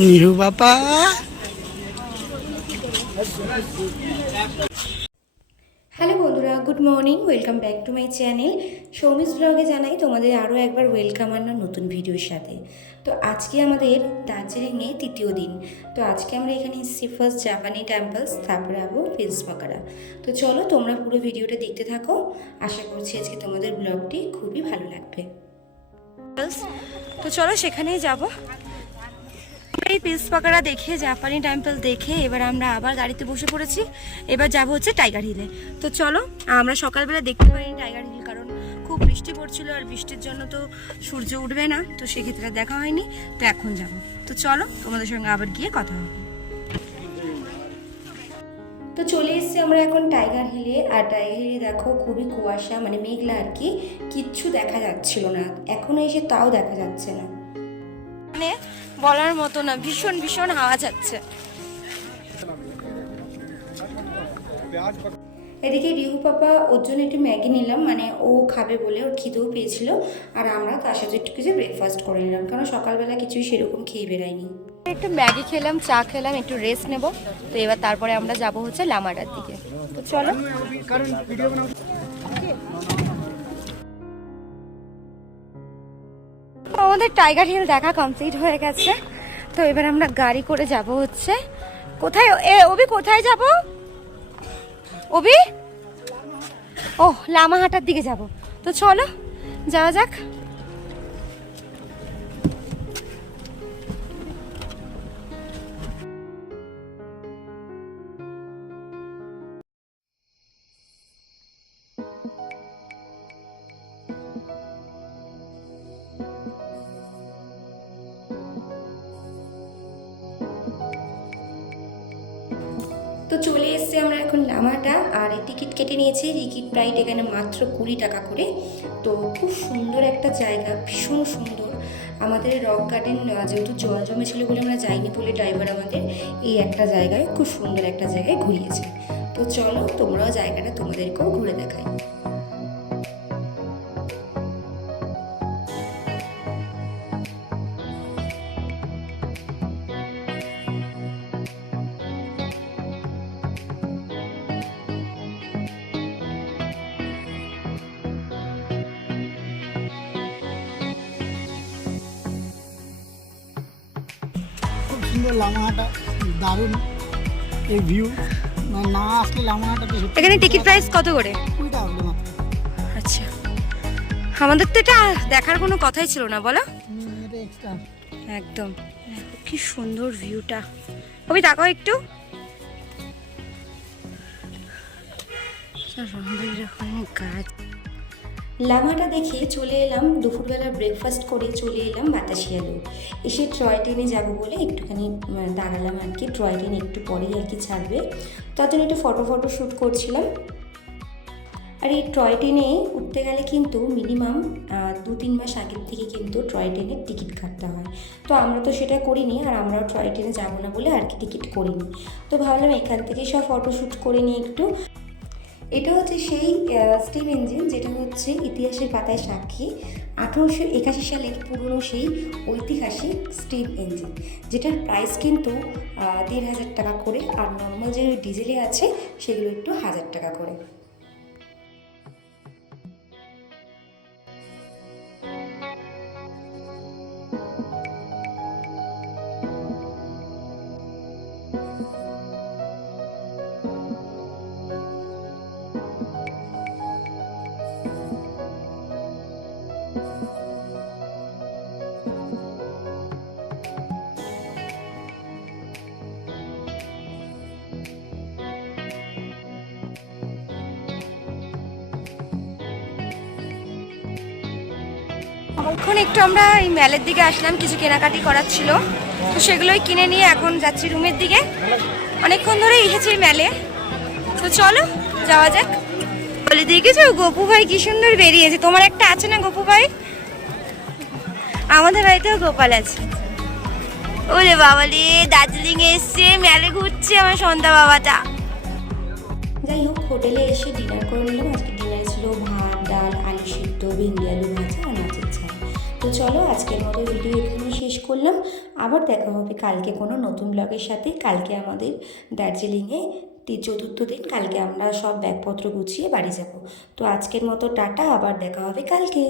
নিহু বাবা। হ্যালো বন্ধুরা, good morning, welcome back to my channel Soumi's ব্লগে। জানাই তোমাদের আরও একবার ওয়েলকাম আমার নতুন ভিডিওর সাথে। তো আজকে আমাদের দার্জিলিংয়ে তৃতীয় দিন। তো আজকে আমরা এখানে এসেছি ফার্স্ট জাপানি টেম্পলস, তারপরে যাবো ফিলস পাকড়া। তো চলো তোমরা পুরো ভিডিওটা দেখতে থাকো। আশা করছি আজকে তোমাদের ব্লগটি খুবই ভালো লাগবে। তো চলো সেখানেই যাবো। এই ফিলস পাকড়া দেখে, জাপানি টেম্পল দেখে এবার আমরা আবার গাড়িতে বসে পড়েছি। এবার যাব হচ্ছে টাইগার হিলে। তো চলো, আমরা সকালবেলা দেখতে পাইনি টাইগার হিল, কারণ খুব বৃষ্টি পড়ছিল আর বৃষ্টির জন্য তো সূর্য উঠবে না, তো সেক্ষেত্রে দেখা হয়নি। তো এখন যাব। তো চলো তোমাদের সঙ্গে আবার গিয়ে কথা হবে। তো চলে এসেছি আমরা এখন টাইগার হিলে। আর টাইগার হিলে দেখো খুবই কুয়াশা, মানে মেঘলা আর কি, কিচ্ছু দেখা যাচ্ছিল না। এখনো এসে তাও দেখা যাচ্ছে না, মানে বলার মতো না, ভীষণ ভীষণ হাওয়া যাচ্ছে। এদিকে রিহু পাপা ওর জন্য একটু ম্যাগি নিলাম, মানে ও খাবে বলে, ওর খিদেও পেয়েছিল। আর আমরা তার সাথে একটু কিছু ব্রেকফাস্ট করে নিলাম, কারণ সকালবেলা কিছুই সেরকম খেয়ে বেরাইনি। একটু ম্যাগি খেলাম, চা খেলাম, একটু রেস্ট নেব। তো এবার তারপরে আমরা যাব হচ্ছে লামাডার দিকে। তো চলো। আমাদের টাইগার হিল দেখা কমপ্লিট হয়ে গেছে। তো এবার আমরা গাড়ি করে যাব হচ্ছে কোথায়, অভি কোথায় যাব? অভি, ও লামাহাটার দিকে যাব। তো চলো যাওয়া যাক। তো চলে এসেছি আমরা এখন লামাটা। আর টিকিট কেটে নিয়েছি, টিকিট প্রাইস এখানে মাত্র 20 টাকা করে। তো খুব সুন্দর একটা জায়গা, ভীষণ সুন্দর। আমাদের রক গার্ডেন যেহেতু জল জমেছিল বলে আমরা যাইনি বলে ড্রাইভার আমাদের এই একটা জায়গায়, খুব সুন্দর একটা জায়গায় ঘুরিয়েছে। তো চলো তোমরাও জায়গাটা তোমাদেরকেও ঘুরে দেখাই। সুন্দর লামাহাটা, দারুণ এই ভিউ। না আসলে লামাহাটাতে এখানে টিকিট প্রাইস কত করে? 20 টাকা করে মাত্র। আচ্ছা, আমাদের তো এটা দেখার কোনো কথাই ছিল না, বলো? এটা এক্সট্রা একদম। কি সুন্দর ভিউটা। কবি তাকাও একটু। গাছ লামাটা দেখে চলে এলাম, দুপুরবেলা ব্রেকফাস্ট করে চলে এলাম বাতাসিয়ালু। এসে টয় ট্রেনে যাবো বলে একটুখানি দাঁড়ালাম আর কি। টয় ট্রেন একটু পরেই আর কি ছাড়বে, তার জন্য একটু ফটো শ্যুট করছিলাম। আর এই টয় ট্রেনে উঠতে গেলে কিন্তু মিনিমাম 2-3 মাস আগের থেকে কিন্তু টয় ট্রেনের টিকিট কাটতে হয়। তো আমরা তো সেটা করিনি, আর আমরাও টয় ট্রেনে যাবো না বলে আর কি টিকিট করিনি। তো ভাবলাম এখান থেকে সব ফটোশ্যুট করে নিই একটু। এটা হচ্ছে সেই স্টিম ইঞ্জিন যেটা হচ্ছে ইতিহাসের পাতায় সাক্ষী। 1881 সালের পুরনো সেই ঐতিহাসিক স্টিম ইঞ্জিন, যেটার প্রাইস কিন্তু 1500 টাকা করে। আর নর্মাল যে ডিজেলে আছে সেগুলো একটু 1000 টাকা করে। এখন একটু আমরা এই ম্যালের দিকে আসলাম, কিছু কেনাকাটি করার ছিল, তো সেগুলোই কিনে নিয়ে এখন যাচ্ছি রুমের দিকে। অনেকক্ষণ ধরে এসেছি ম্যালে। তো চলো যাওয়া যাক। বলে দেখেছো গপু ভাই কি সুন্দর বেরিয়েছে। তোমার একটা আছে না গপু ভাই? আমাদের বাড়িতেও গোপাল আছে। ওরে বাবালে, দার্জিলিং এ এসছে, ম্যালে ঘুরছে আমার সন্ধ্যা বাবাটা। যাই হোক, হোটেলে এসে ডিনার করে নিলাম। আজকে ডিনারে ছিল ভাত, ডাল, আলু সিদ্ধ, ভেন্ডি আলু ভাজা আর মাছের ঝাল। তো চলো আজকের মতো ভিডিও এখানেই শেষ করলাম। আবার দেখা হবে কালকে কোনো নতুন ব্লগের সাথে। কালকে আমাদের দার্জিলিংয়ে চতুর্থ দিন, কালকে আমরা সব ব্যাগপত্র গুছিয়ে বাড়ি যাব। তো আজকের মতো টাটা, আবার দেখা হবে কালকে।